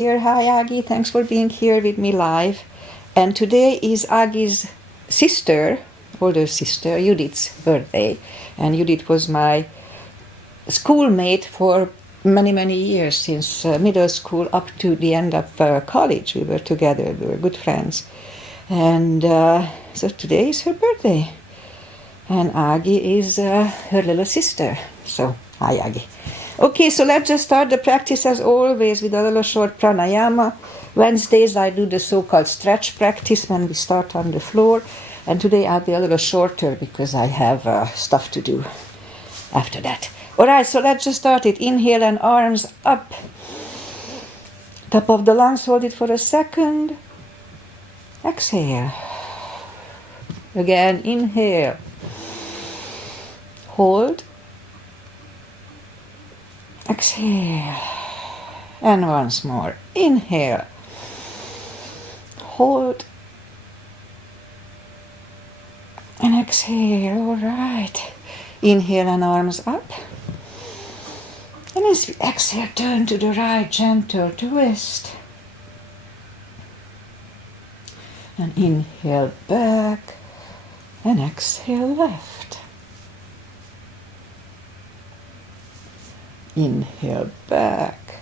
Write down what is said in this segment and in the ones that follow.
Here, hi Aggie, thanks for being here with me live. And today is Aggie's sister, older sister, Judith's birthday. And Judith was my schoolmate for many years, since middle school up to the end of college. We were together, we were good friends. And so today is her birthday. And Aggie is her little sister. So, hi Aggie. Okay, so let's just start the practice as always with a little short pranayama. Wednesdays I do the so-called stretch practice when we start on the floor. And today I'll be a little shorter because I have stuff to do after that. Alright, so let's just start it. Inhale and arms up. Top of the lungs, hold it for a second. Exhale. Again, inhale. Hold. Exhale. And once more. Inhale. Hold. And exhale. All right. Inhale and arms up. And as we exhale, turn to the right, gentle twist. And inhale back. And exhale left. Inhale back.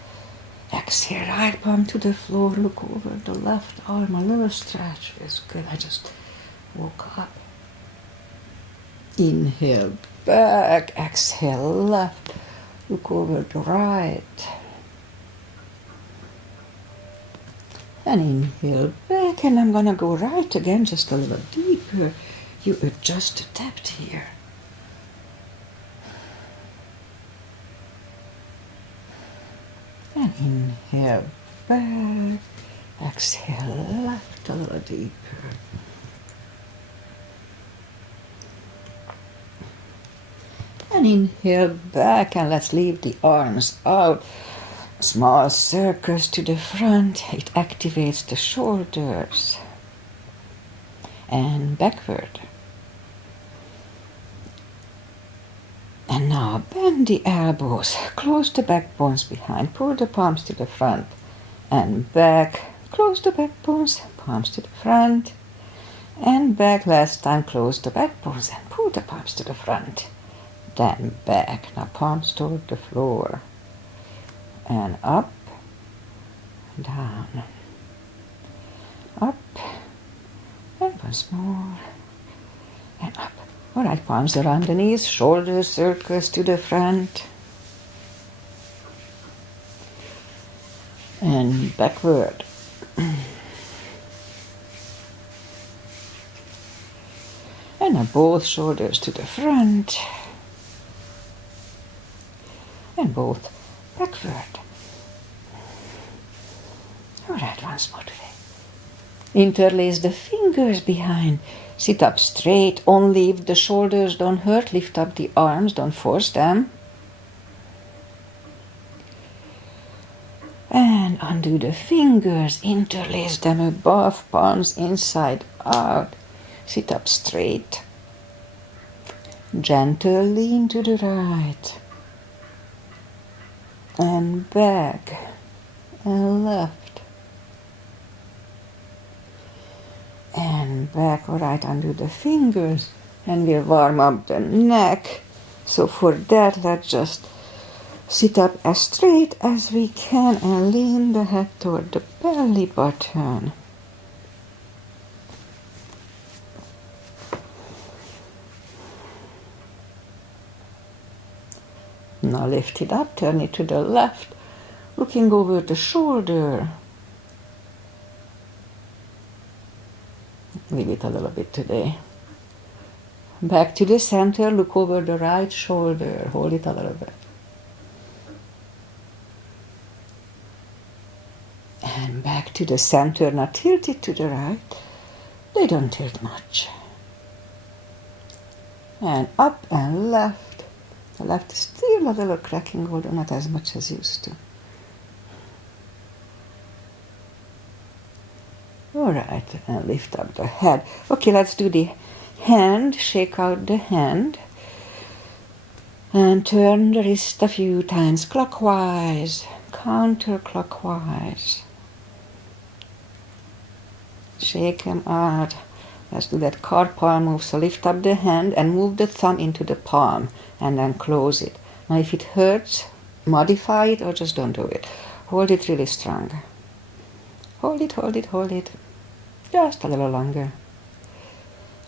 Exhale, right palm to the floor. Look over the left arm. A little stretch feels good. I just woke up. Inhale back. Exhale left. Look over the right. And inhale back. And I'm gonna go right again, just a little deeper. You adjust the depth here. And inhale back, exhale left, a little deeper. And inhale back, and let's leave the arms out. Small circles to the front, it activates the shoulders. And backward. And now bend the elbows, close the back bones behind, pull the palms to the front and back, close the back bones, palms to the front and back. Last time, close the back bones and pull the palms to the front, then back. Now palms toward the floor and up, down, up, and once more, and up. All right, palms around the knees, shoulders, circles to the front. And backward. And now both shoulders to the front. And both backward. All right, once more today. Interlace the fingers behind. Sit up straight, only if the shoulders don't hurt. Lift up the arms, don't force them. And undo the fingers, interlace them above, palms inside out. Sit up straight. Gentle lean to the right. And back. And left. And back. All right, undo the fingers. And we'll warm up the neck. So for that, let's just sit up as straight as we can and lean the head toward the belly button. Now lift it up, turn it to the left, looking over the shoulder. Leave it a little bit today. Back to the center, look over the right shoulder, hold it a little bit. And back to the center, now tilt it to the right. They don't tilt much. And up and left. The left is still a little cracking, although not as much as used to. All right, and lift up the head. Okay, let's do the hand. Shake out the hand. And turn the wrist a few times clockwise, counterclockwise. Shake them out. Let's do that carpal move. So lift up the hand and move the thumb into the palm and then close it. Now if it hurts, modify it or just don't do it. Hold it really strong. Hold it, hold it, hold it. Just a little longer.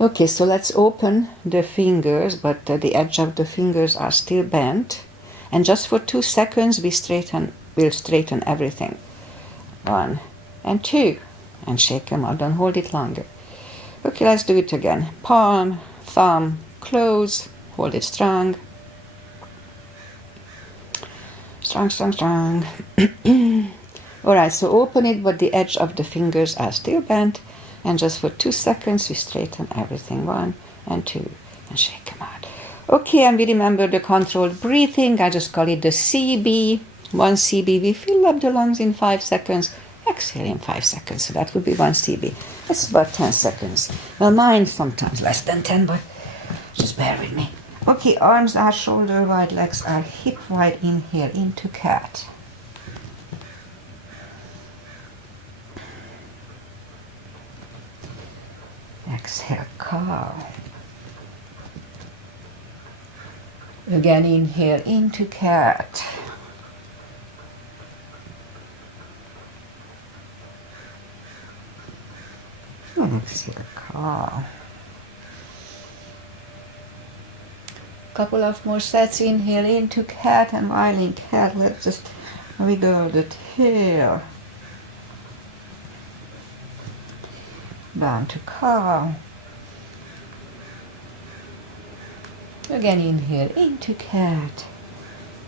Okay, so let's open the fingers, but the edge of the fingers are still bent. And just for 2 seconds we'll straighten everything. 1 and 2. And shake them out, don't hold it longer. Okay, let's do it again. Palm, thumb, close, hold it strong. Strong, strong, strong. Alright, so open it, but the edge of the fingers are still bent. And just for 2 seconds, we straighten everything. 1 and 2, and shake them out. Okay, and we remember the controlled breathing. I just call it the CB. 1 CB, we fill up the lungs in 5 seconds. Exhale in 5 seconds, so that would be 1 CB. That's about 10 seconds. Well, mine sometimes less than 10, but just bear with me. Okay, arms are shoulder wide, legs are hip wide. Inhale into cat. Exhale, cow. Again, inhale into cat. And exhale, cow. Couple of more sets. Inhale into cat, and while in cat, let's just wiggle the tail. Down to cow. Again, inhale into cat.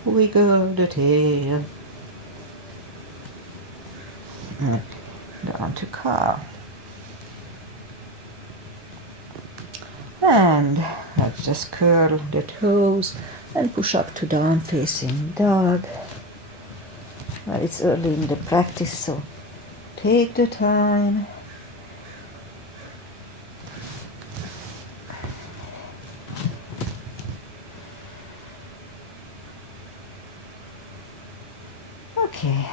Wiggle the tail. Down to cow. And let's just curl the toes and push up to down facing dog. Well, it's early in the practice, so take the time. Okay.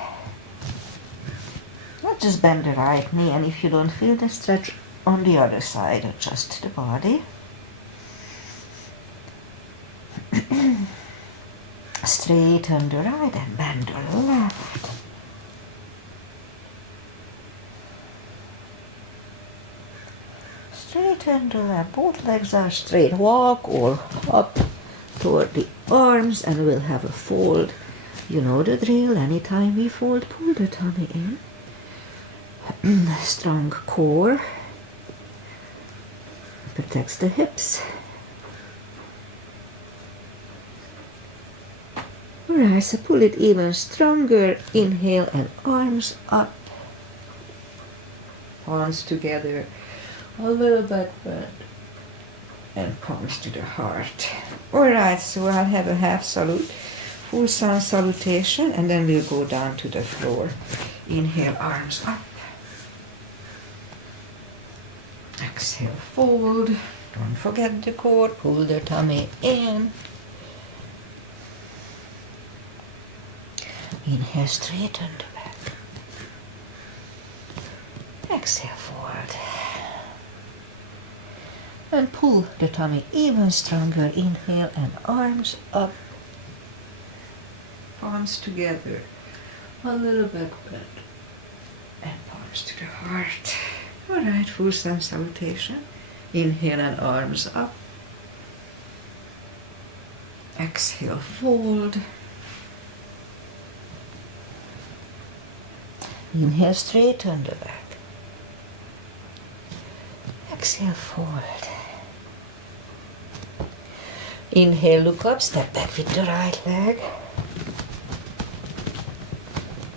Let's just bend the right knee, and if you don't feel the stretch on the other side, adjust the body. Straighten the right and bend the left. Straighten the left. Both legs are straight. Walk or up toward the arms, and we'll have a fold. You know the drill. Anytime we fold, pull the tummy in. Strong core protects the hips. Alright, so pull it even stronger. Inhale and arms up. Palms together. A little bit bent. And palms to the heart. Alright, so I'll have a half salute. Full sun salutation, and then we'll go down to the floor. Inhale, arms up. Exhale, fold. Don't forget the core. Pull the tummy in. Inhale, straighten the back. Exhale, forward. And pull the tummy even stronger. Inhale and arms up. Palms together. A little bit bent. And palms to the heart. Alright, full sun salutation. Inhale and arms up. Exhale, fold. Inhale, straighten the back. Exhale, forward. Inhale, look up, step back with the right leg.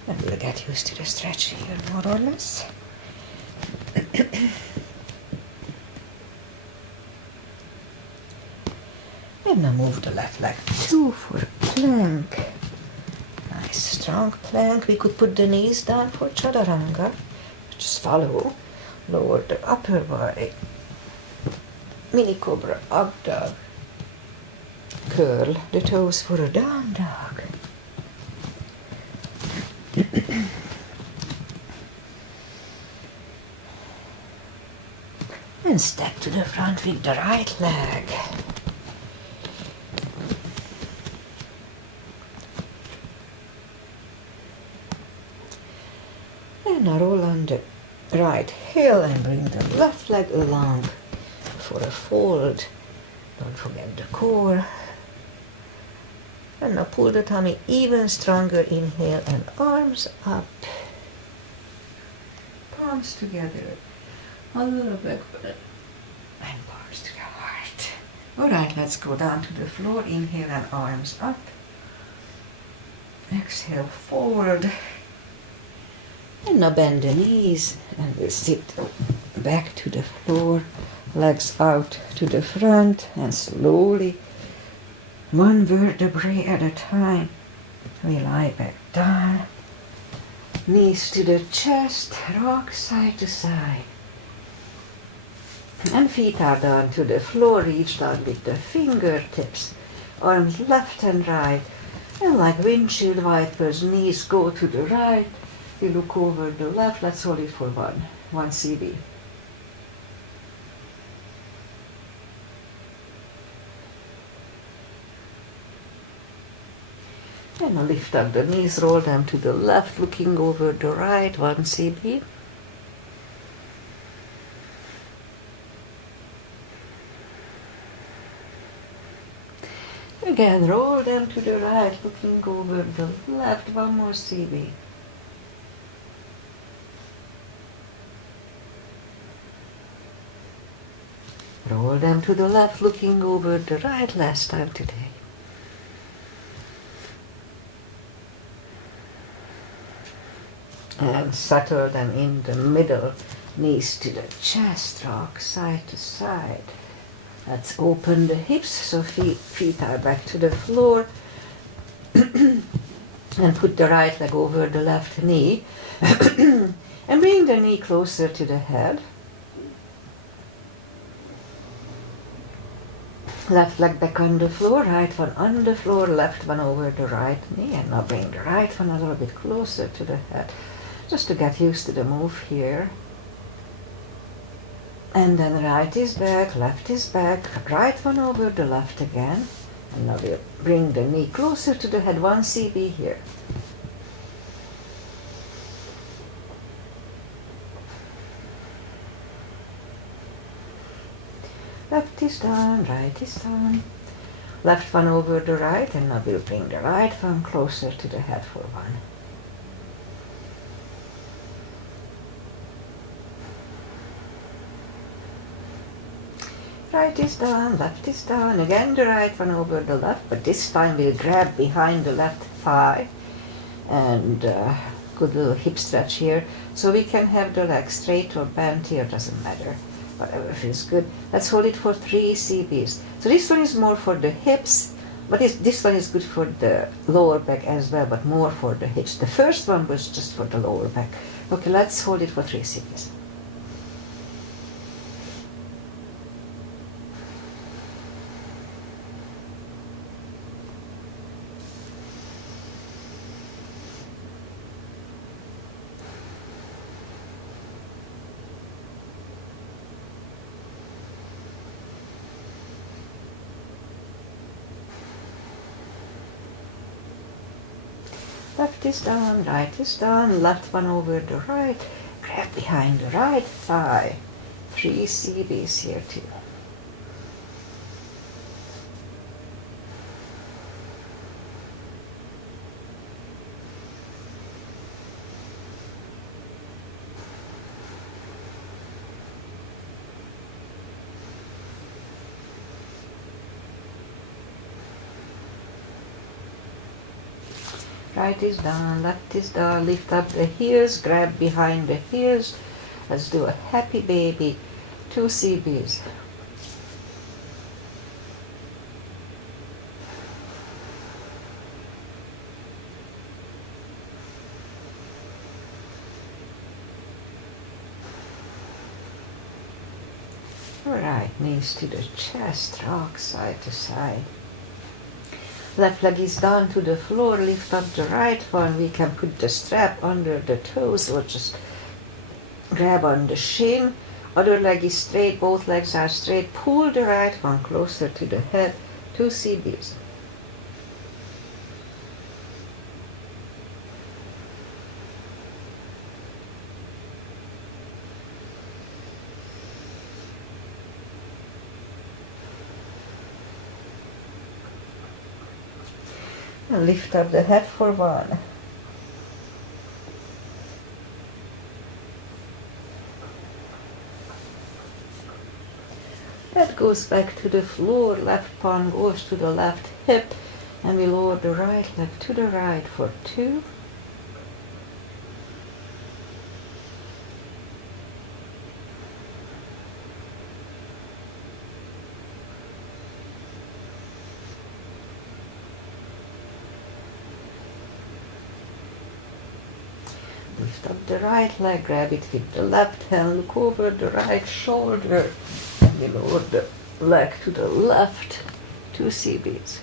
And we'll get used to the stretch here, more or less. And now move the left leg 2 for a plank. Nice strong plank. We could put the knees down for chaturanga. Just follow. Lower the upper body. Mini cobra, up dog. Curl the toes for a down dog. And step to the front with the right leg. And now roll on the right heel and bring the left leg along for a fold. Don't forget the core. And now pull the tummy even stronger. Inhale and arms up. Palms together. A little backward. And palms to the heart. Alright, let's go down to the floor. Inhale and arms up. Exhale, forward. And now bend the knees and we'll sit back to the floor. Legs out to the front and slowly, one vertebrae at a time, we lie back down. Knees to the chest, rock side to side. And feet are down to the floor, reach down with the fingertips, arms left and right. And like windshield wipers, knees go to the right. We look over the left, let's hold it for one CB. And now lift up the knees, roll them to the left, looking over the right, 1 CB. Again, roll them to the right, looking over the left, 1 more CB. Roll them to the left, looking over the right, last time today. And settle them in the middle, knees to the chest, rock side to side. Let's open the hips so feet are back to the floor. And put the right leg over the left knee. And bring the knee closer to the head. Left leg back on the floor, right one on the floor, left one over the right knee. And now bring the right one a little bit closer to the head. Just to get used to the move here. And then right is back, left is back, right one over the left again. And now we'll bring the knee closer to the head, 1 CB here. Left is down, right is down. Left one over the right, and now we'll bring the right one closer to the head for 1. Right is down, left is down, again the right one over the left, but this time we'll grab behind the left thigh and good little hip stretch here, so we can have the leg straight or bent here, doesn't matter, whatever feels good. Let's hold it for 3 CBs. So this one is more for the hips, but this one is good for the lower back as well, but more for the hips. The first one was just for the lower back. Okay, let's hold it for 3 CBs. Left is down, right is down, left one over the right, grab behind the right thigh. 3 CBs here too. Right is down, left is down, lift up the heels, grab behind the heels. Let's do a happy baby, 2 CBs. Alright, knees to the chest, rock side to side. Left leg is down to the floor, lift up the right one. We can put the strap under the toes or just grab on the shin Other leg is straight, both legs are straight. Pull the right one closer to the head, 2 CBs. And lift up the head for 1. Head goes back to the floor, left palm goes to the left hip, and we lower the right leg to the right for 2. Lift up the right leg, grab it with the left hand, look over the right shoulder, and we lower the leg to the left, 2 CBs.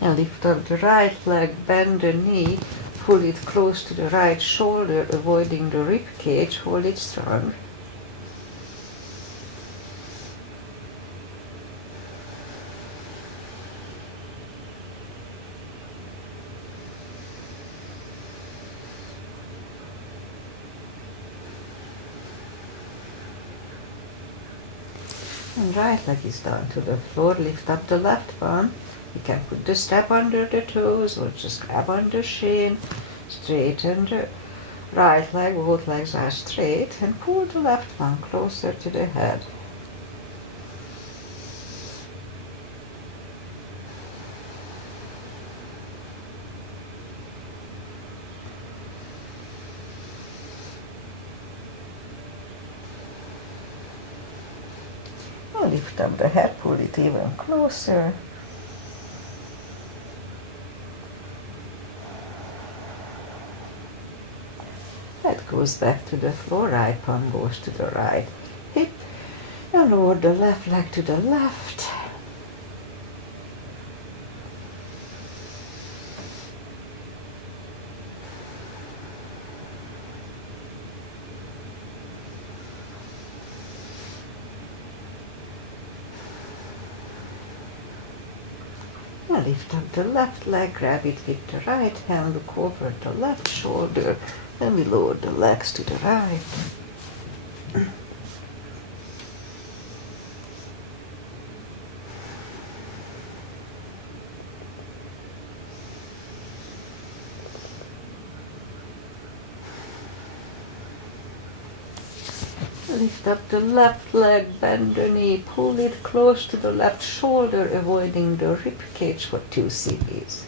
Now lift up the right leg, bend the knee, pull it close to the right shoulder, avoiding the rib cage, hold it strong. And right leg is down to the floor, lift up the left one. You can put the strap under the toes or just grab on the shin, straighten the right leg, both legs are straight, and pull the left one closer to the head. Now lift up the head, pull it even closer. Head goes back to the floor, right palm goes to the right hip, and lower the left leg to the left. Now lift up the left leg, grab it with the right hand, look over the left shoulder, and we lower the legs to the right. Lift up the left leg, bend the knee, pull it close to the left shoulder, avoiding the rib cage for 2 CBs.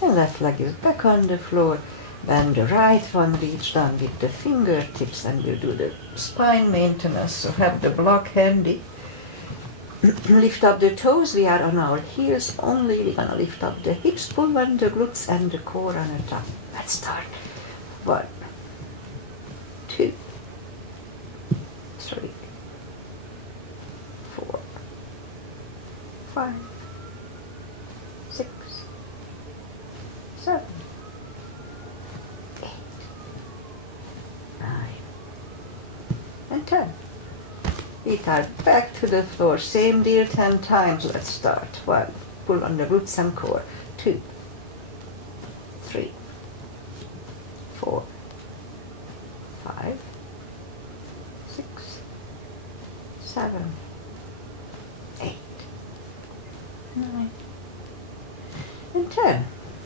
The left leg is back on the floor. Bend the right one, reach down with the fingertips, and you do the spine maintenance, so have the block handy. Lift up the toes, we are on our heels only. We're gonna lift up the hips, pull on the glutes and the core on the top. Let's start. 1, 2, 3, 4, 5, 6, 7, 8, 9, and 10. Feet are back to the floor. Same deal 10 times. Let's start. 1. Pull on the glutes and core. 2, 3, 4, 5, 6, 7, 8, 9, and 10.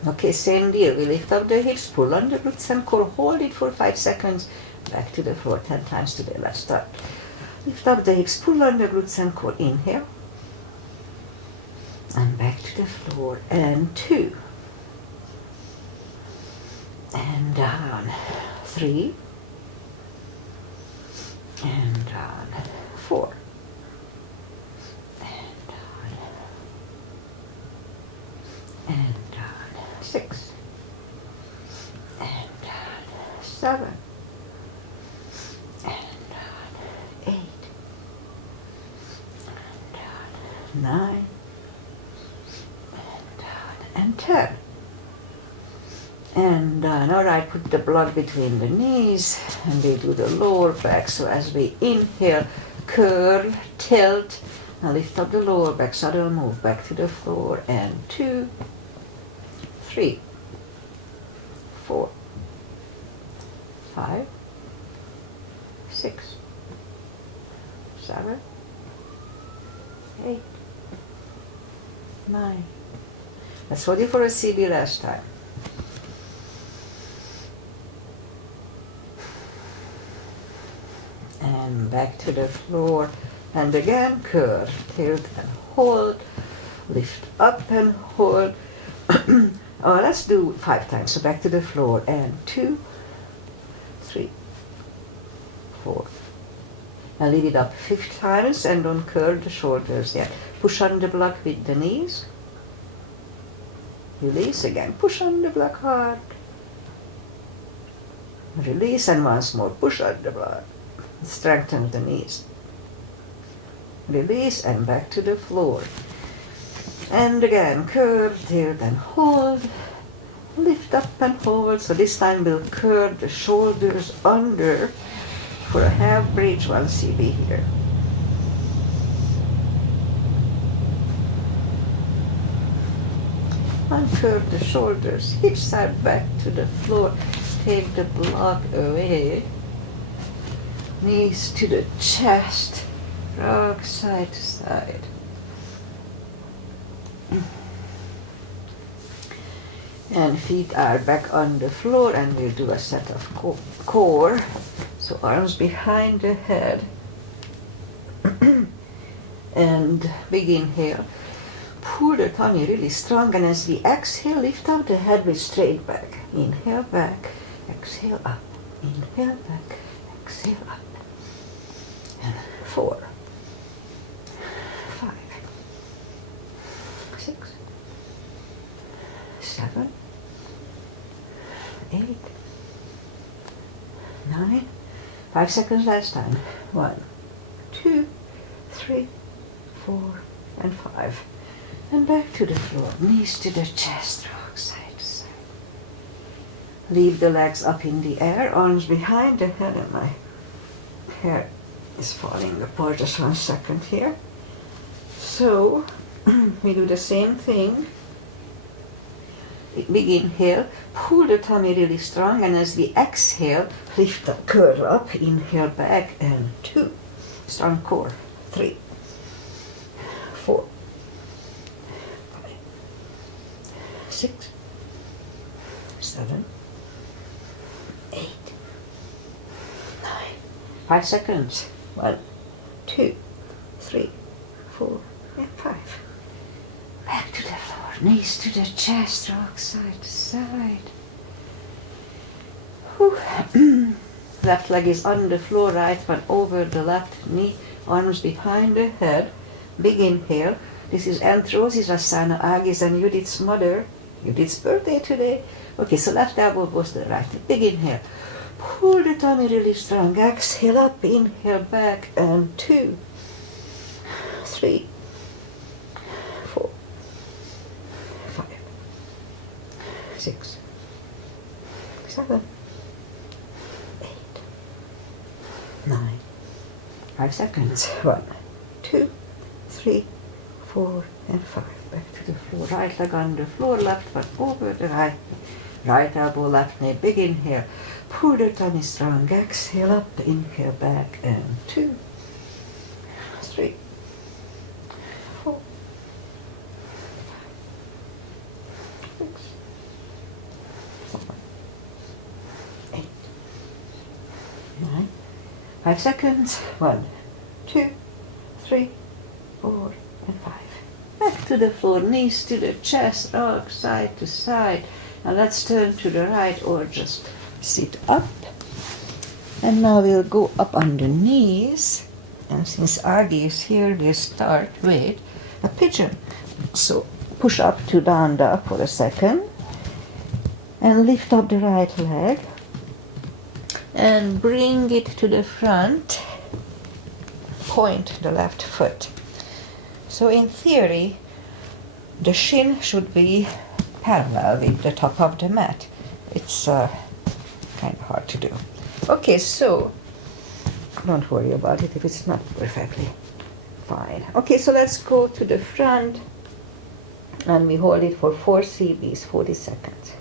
Okay, same deal. We lift up the hips, pull on the glutes and core, hold it for 5 seconds. Back to the floor 10 times today. Let's start. Lift up the hips, pull on the glutes and core, inhale, and back to the floor, and 2, and down, 3, and down, 4, and down, 6, and down, 7, and down, 8, and down, 9, and down, and 10. And now I put the block between the knees and we do the lower back. So as we inhale, curl, tilt, now lift up the lower back, suddenly move back to the floor, and 2, 3, 4, 5, 6, 7, 8, 9. Let's hold it for a CB last time. And back to the floor, and again curl, tilt and hold, lift up and hold. Let's do 5 times. So back to the floor, and 2, 3, 4. And leave it up 5 times and don't curl the shoulders yet. Push on the block with the knees. Release again, push on the block hard. Release, and once more, push on the block. Strengthen the knees. Release, and back to the floor. And again, curl, tilt and hold. Lift up and hold. So this time we'll curl the shoulders under for a half bridge, 1 CB here. Uncurve the shoulders, hips side back to the floor. Take the block away. Knees to the chest, rock side to side. And feet are back on the floor, and we'll do a set of core. So arms behind the head. And big inhale. Pull the tummy really strong, and as we exhale, lift up the head with straight back. Inhale back, exhale up. Inhale back, exhale up. And 4, 5, 6, 7, 8, 9. 5 seconds last time. 1, 2, 3, 4, and 5. And back to the floor. Knees to the chest, rock side to side. Leave the legs up in the air, arms behind the head, and my hair is falling apart. Just 1 second here. So we do the same thing. Big inhale, pull the tummy really strong, and as we exhale, lift up, curl up, inhale back, and 2. Strong core. 3, 4, 5, 6, 7, 8, 9. 5 seconds. 1, 2, 3, 4, and 5. Back to the floor, knees to the chest, rock side to side. Whew. Left leg is on the floor, right one over the left knee, arms behind the head. Big inhale. This is Asana, Agi's and Judith's mother. Judith's birthday today. Okay, so left elbow goes to the right. Big inhale. Pull the tummy really strong. Exhale up, inhale back, and 2, 3, 4, 5, 6, 7, 8, 9. 5 seconds. 1, 2, 3, 4, and 5. Back to the floor. Right leg on the floor, left one over the right knee. Right elbow, left knee. Big inhale. Pull the tummy strong. Exhale up, inhale back, and 2, 3, 4, 5, 6, 7, 8, 9. 5 seconds. 1, 2, 3, 4, and 5. Back to the floor, knees to the chest, rock side to side. Now let's turn to the right or just sit up. And now we'll go up on the knees. And since Agi is here, we'll start with a pigeon. So push up to down dog for a second. And lift up the right leg and bring it to the front. Point the left foot. So in theory, the shin should be parallel with the top of the mat. It's kind of hard to do. Okay, so don't worry about it if it's not perfectly fine. Okay, so let's go to the front and we hold it for 4 CBs, 40 seconds.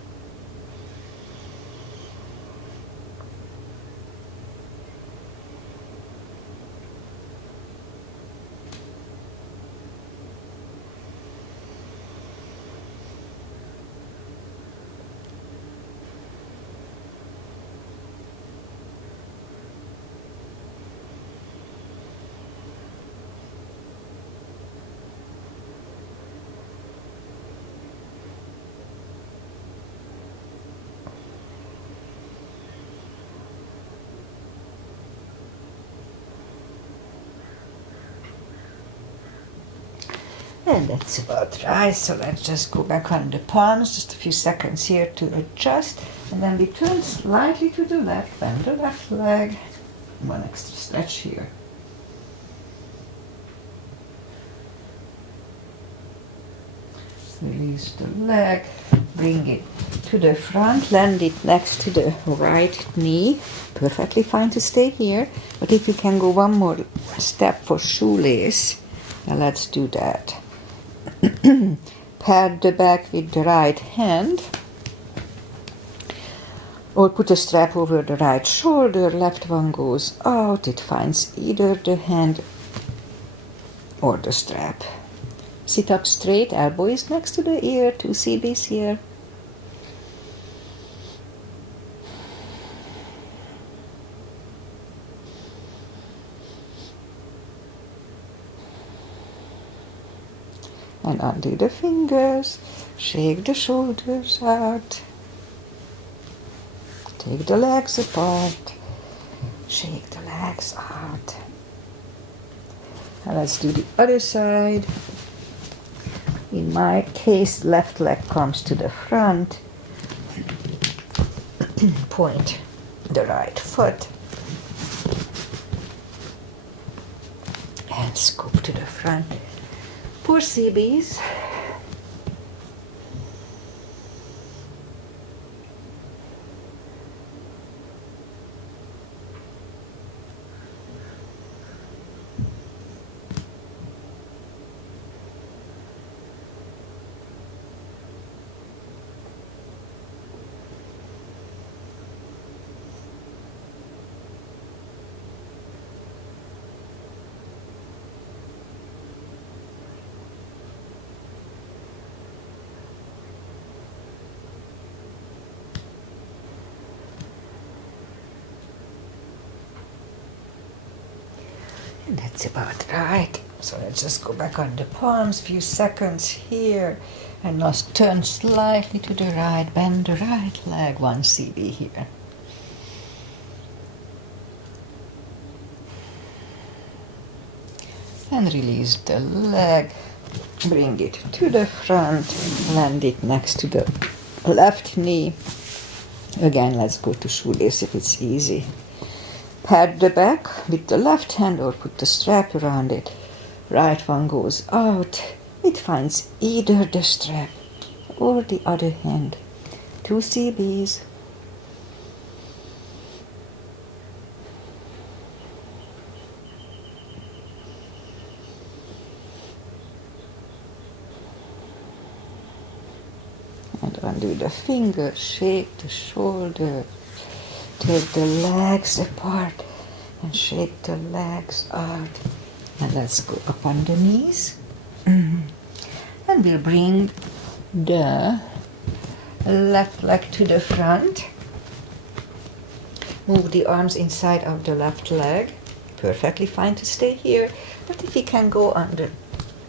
And that's about right, so let's just go back on the palms, just a few seconds here to adjust, and then we turn slightly to the left, bend the left leg, one extra stretch here. Release the leg, bring it to the front, land it next to the right knee, perfectly fine to stay here, but if you can go one more step for shoelace, then let's do that. Pat the back with the right hand, or put a strap over the right shoulder, left one goes out, it finds either the hand or the strap. Sit up straight, elbow is next to the ear, 2 CBs here. And undo the fingers, shake the shoulders out, take the legs apart, shake the legs out. And let's do the other side. In my case, left leg comes to the front, point the right foot, and scoop to the front. 4 CBs. And that's about right. So let's just go back on the palms, few seconds here, and now turn slightly to the right, bend the right leg, 1 CB here. And release the leg, bring it to the front, land it next to the left knee. Again, let's go to shoelace if it's easy. Pat the back with the left hand or put the strap around it. Right one goes out. It finds either the strap or the other hand. 2 CBs. And undo the fingers, shake the shoulder. Take the legs apart and shake the legs out. And let's go up on the knees. And we'll bring the left leg to the front. Move the arms inside of the left leg. Perfectly fine to stay here. But if you can go on the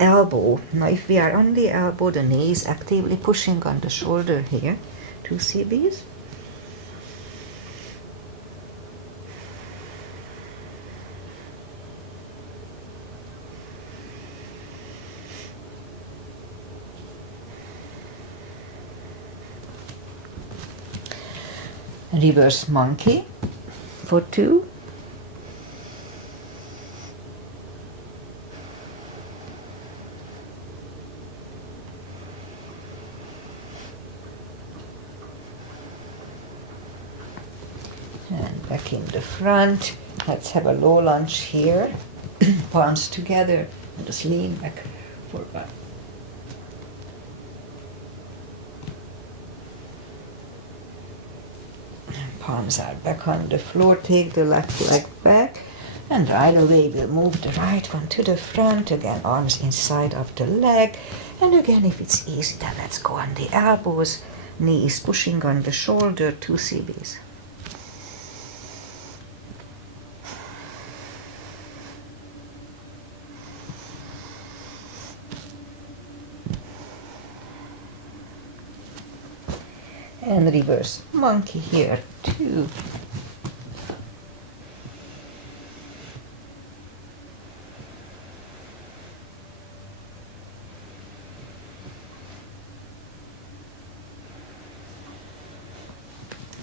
elbow, now if we are on the elbow, the knee is actively pushing on the shoulder here. 2 CBs. reverse monkey for 2. And back in the front. Let's have a low lunge here. Palms together and just lean back forward. Palms are back on the floor. Take the left leg back. And right away we'll move the right one to the front. Again, arms inside of the leg. And again, if it's easy, then let's go on the elbows. Knees pushing on the shoulder, 2 CBs. And reverse monkey here, 2.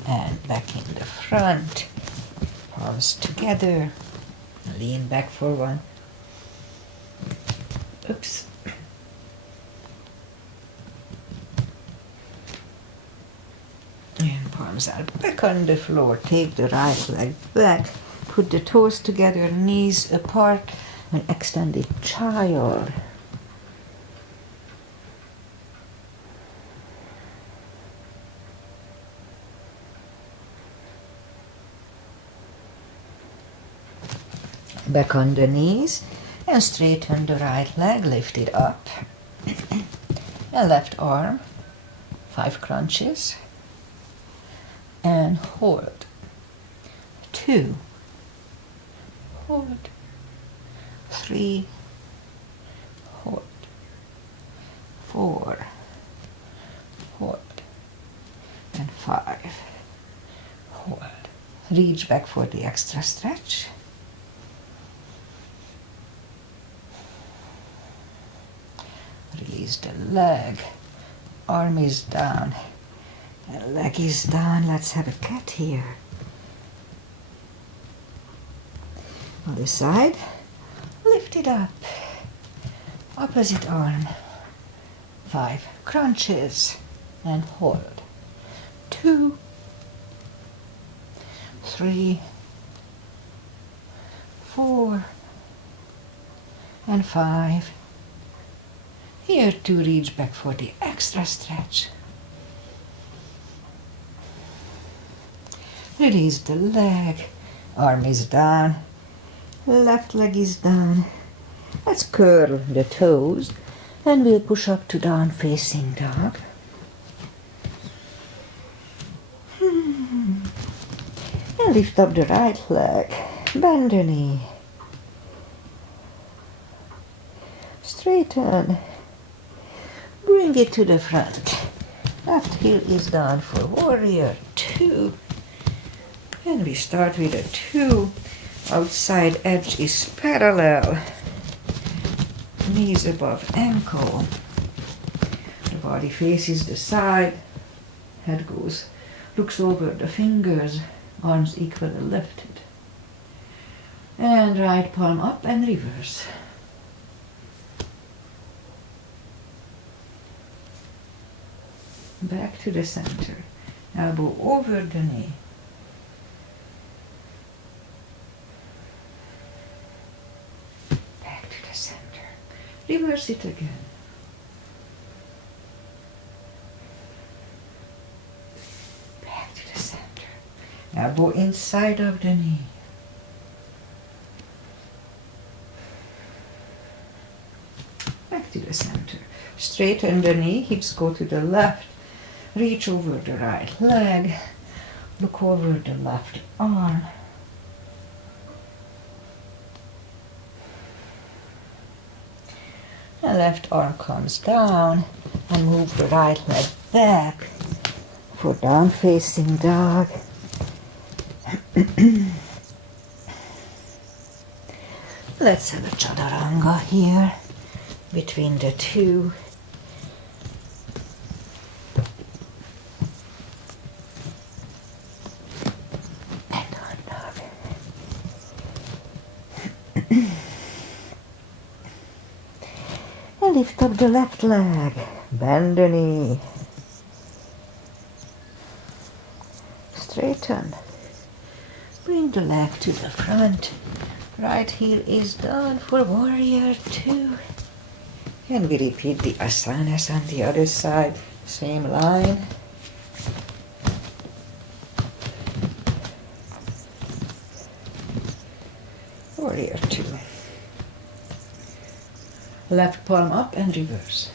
And back in the front, palms together, lean back for 1. Oops. And palms are back on the floor. Take the right leg back. Put the toes together, knees apart, and extended child. Back on the knees and straighten the right leg, lift it up. And left arm, 5 crunches. And hold. 2. Hold. 3. Hold. 4. Hold. And 5. Hold. Reach back for the extra stretch. Release the leg. Arm is down. And leg is down. Let's have a cat here. Other side. Lift it up. Opposite arm. 5 crunches. And hold. 2. 3. 4. And 5. Here to reach back for the extra stretch. Release the leg, arm is down, left leg is down. Let's curl the toes and we'll push up to down facing dog. And lift up the right leg, bend the knee. Straighten, bring it to the front. Left heel is down for warrior 2. And we start with a 2. Outside edge is parallel. Knees above ankle. The body faces the side. Head looks over the fingers. Arms equally lifted. And right palm up and reverse. Back to the center. Elbow over the knee. Reverse it again. Back to the center. Elbow inside of the knee. Back to the center. Straighten the knee, hips go to the left. Reach over the right leg. Look over the left arm. The left arm comes down and move the right leg back for down facing dog. Let's have a chaturanga here between the 2. lift up the left leg, bend the knee, straighten, bring the leg to the front, right heel is down for warrior 2. And we repeat the asanas on the other side, same line. Warrior 2. Left palm up and reverse.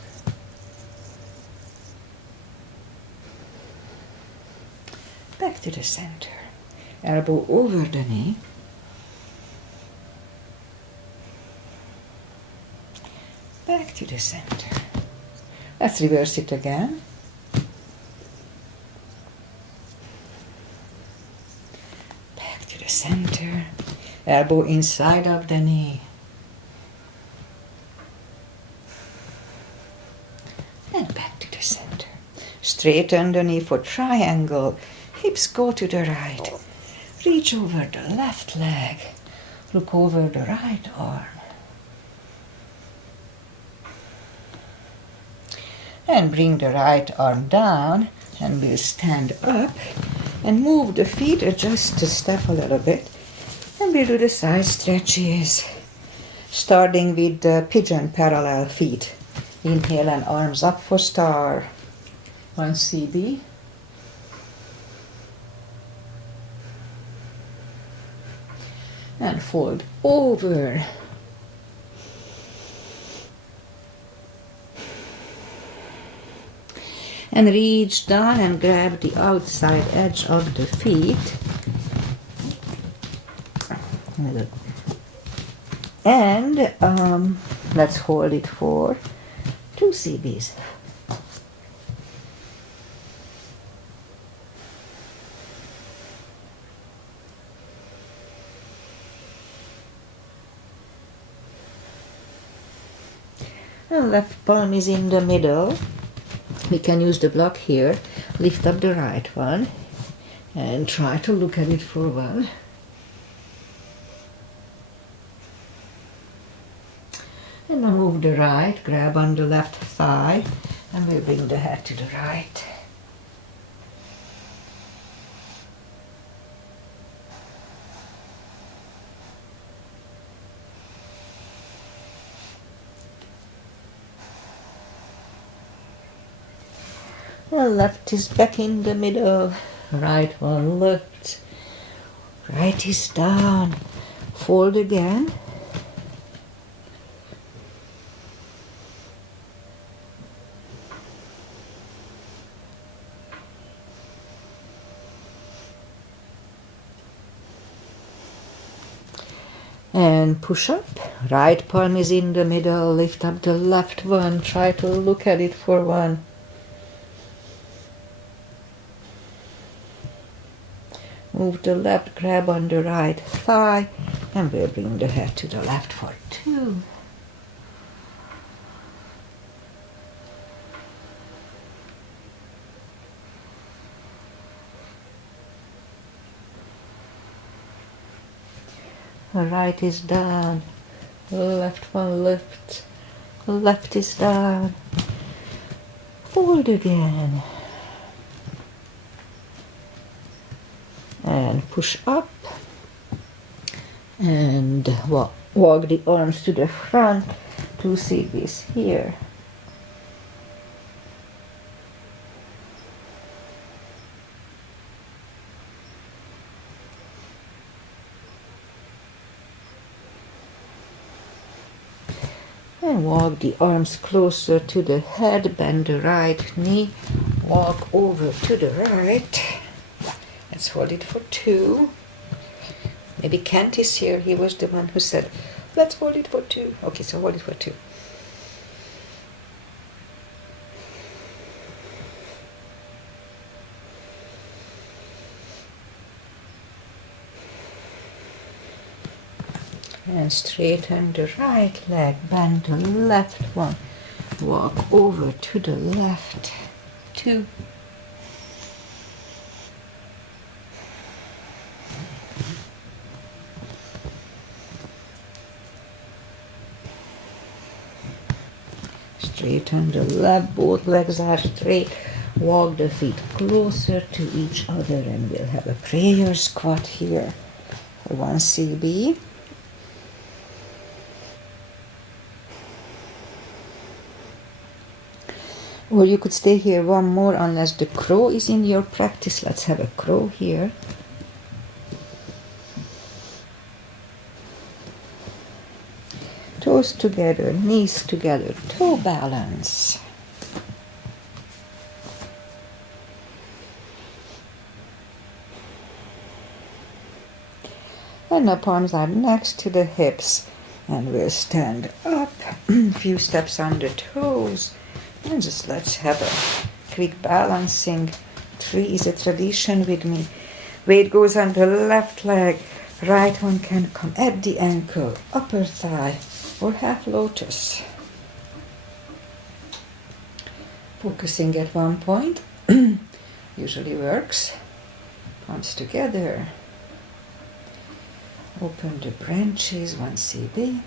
Back to the center. Elbow over the knee. Back to the center. Let's reverse it again. Back to the center. Elbow inside of the knee. And back to the center. Straighten the knee for triangle. Hips go to the right. Reach over the left leg. Look over the right arm. And bring the right arm down, and we'll stand up and move the feet, adjust the step a little bit, and we'll do the side stretches, starting with the pigeon parallel feet. Inhale and arms up for star. 1 CB. And fold over. And reach down and grab the outside edge of the feet. And let's hold it for 2 CBs. And left palm is in the middle. We can use the block here. Lift up the right one and try to look at it for a while. And now move the right, grab on the left thigh, and we'll bring the head to the right. The left is back in the middle, right one left, right is down, fold again. And push up, right palm is in the middle, lift up the left one, try to look at it for one. Move the left, grab on the right thigh, and we'll bring the head to the left for 2. Right is down, left one lift, left is down, fold again. And push up and walk the arms to the front, 2 CBs here. And walk the arms closer to the head, bend the right knee, walk over to the right. Let's hold it for 2. Maybe Kent is here. He was the one who said, let's hold it for 2. Okay, so hold it for 2. And straighten the right leg, bend the left one, walk over to the left. 2. straighten the leg, both legs are straight. Walk the feet closer to each other, and we'll have a prayer squat here for 1 CB. Or you could stay here one more unless the crow is in your practice. Let's have a crow here. Toes together, knees together, toe balance. And the palms are next to the hips. And we'll stand up, a few steps on the toes. And just let's have a quick balancing. 3 is a tradition with me. Weight goes on the left leg. Right one can come at the ankle, upper thigh, or half lotus. Focusing at one point usually works. Palms together. Open the branches, 1 CB.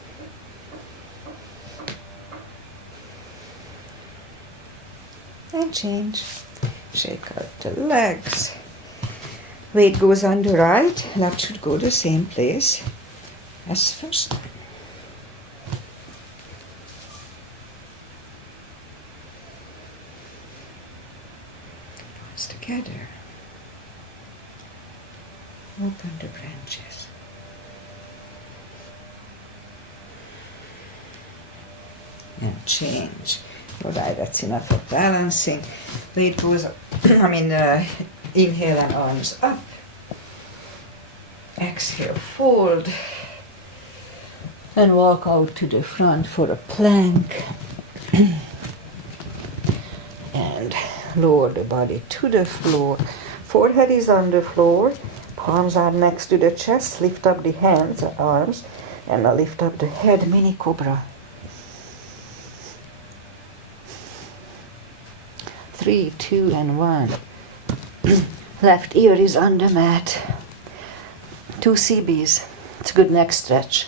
And change. Shake out the legs. Weight goes on the right. Left should go the same place as first time. Palms together. Open the branches. And change. Alright, that's enough of balancing. Weight goes up. Inhale and arms up. Exhale, fold. And walk out to the front for a plank. And lower the body to the floor. Forehead is on the floor. Palms are next to the chest. Lift up the hands and arms. And now lift up the head, mini cobra. 3, 2, and 1. Left ear is on the mat. 2 CBs. It's a good neck stretch.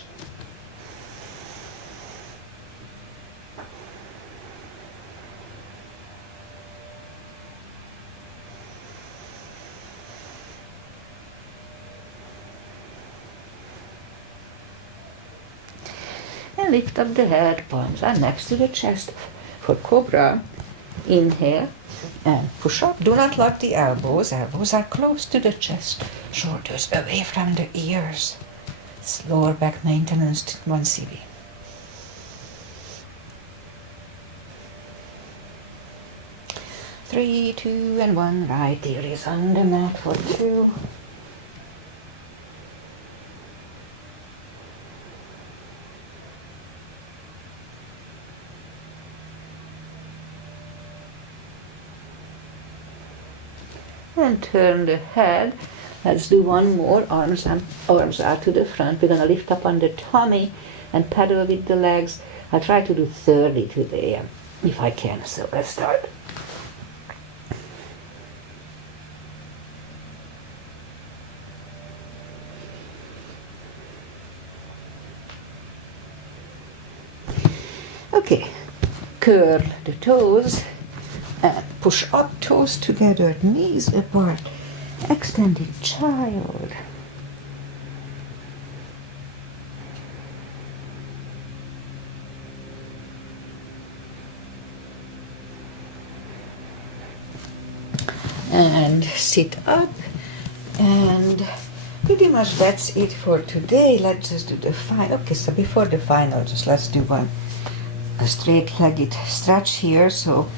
And lift up the head. Palms are next to the chest. For cobra, inhale. And push up. Do not lock the elbows. Elbows are close to the chest. Shoulders away from the ears. It's lower back maintenance to 1 CB. Three, 2, and 1. Right ear is on the mat for 2. And turn the head. Let's do one more. Arms are to the front. We're going to lift up on the tummy and pedal with the legs. I'll try to do 30 today if I can. So let's start. Okay, curl the toes. And push up, toes together, knees apart. Extended child. And sit up. And pretty much that's it for today. Let's just do the final. Okay, so before the final, just let's do a straight-legged stretch here. So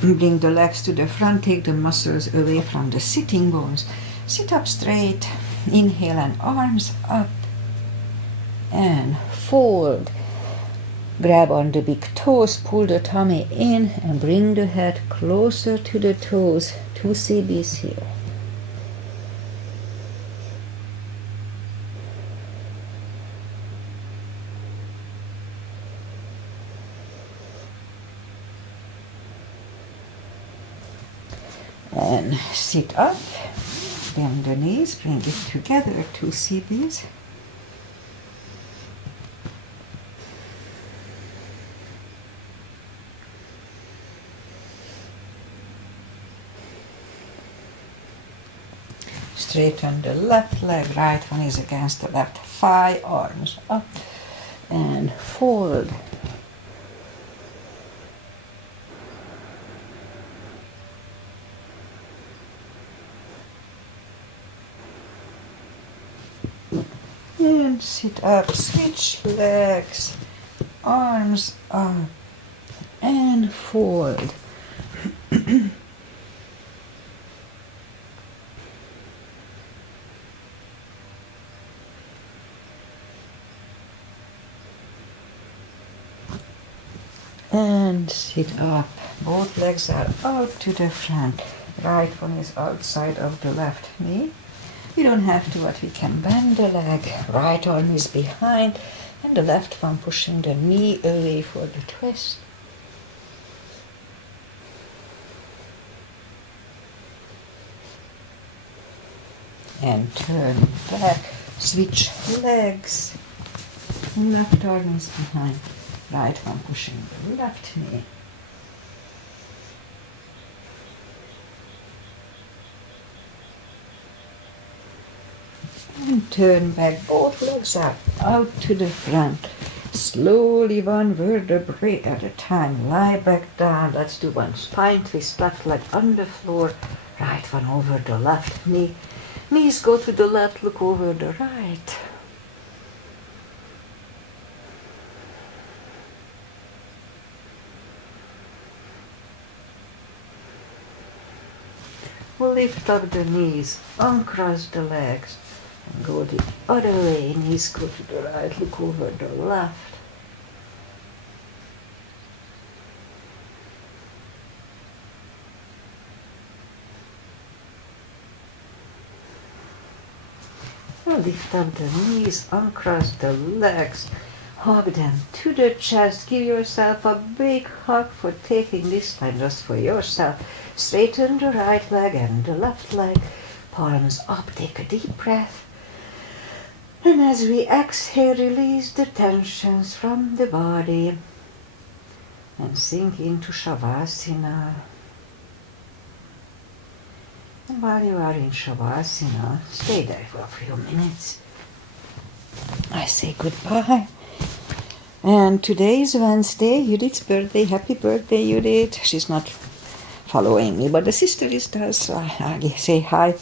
bring the legs to the front, take the muscles away from the sitting bones. Sit up straight, inhale and arms up, and fold. Grab on the big toes, pull the tummy in, and bring the head closer to the toes. 2 CBs here. And sit up, bend the knees, bring it together, 2 CBs. Straighten the left leg, right one is against the left thigh, arms up, and fold. And sit up, switch legs, arms up, and fold. And sit up. Both legs are out to the front. Right one is outside of the left knee. We don't have to, but we can bend the leg. Right arm is behind, and the left one pushing the knee away for the twist. And turn back, switch legs. Left arm is behind, right one pushing the left knee. And turn back, both legs are out to the front. Slowly, one vertebrae at a time. Lie back down. Let's do one spine twist, left leg on the floor, right one over the left knee. Knees go to the left, look over the right. We'll lift up the knees, uncross the legs, and go the other way. Knees go to the right, look over the left. We'll lift up the knees, uncross the legs, hug them to the chest. Give yourself a big hug for taking this time just for yourself. Straighten the right leg and the left leg. Palms up, take a deep breath. And as we exhale, release the tensions from the body and sink into Shavasana. And while you are in Shavasana, stay there for a few minutes. I say goodbye. And today is Wednesday, Judith's birthday. Happy birthday, Judith. She's not following me, but the sister is there, so I say hi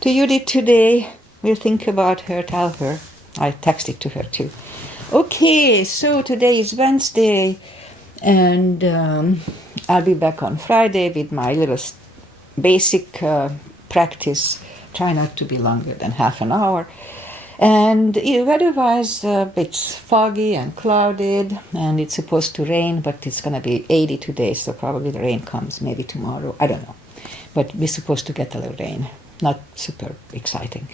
to Judith today. We'll think about her, tell her. I texted to her too. Okay, so today is Wednesday, and I'll be back on Friday with my little basic practice. Try not to be longer than half an hour. And weather-wise, it's foggy and clouded, and it's supposed to rain, but it's going to be 80 today, so probably the rain comes maybe tomorrow. I don't know. But we're supposed to get a little rain. Not super exciting.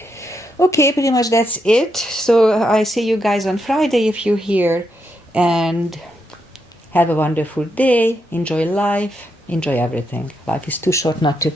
Okay, pretty much that's it. So I see you guys on Friday if you're here. And have a wonderful day. Enjoy life. Enjoy everything. Life is too short not to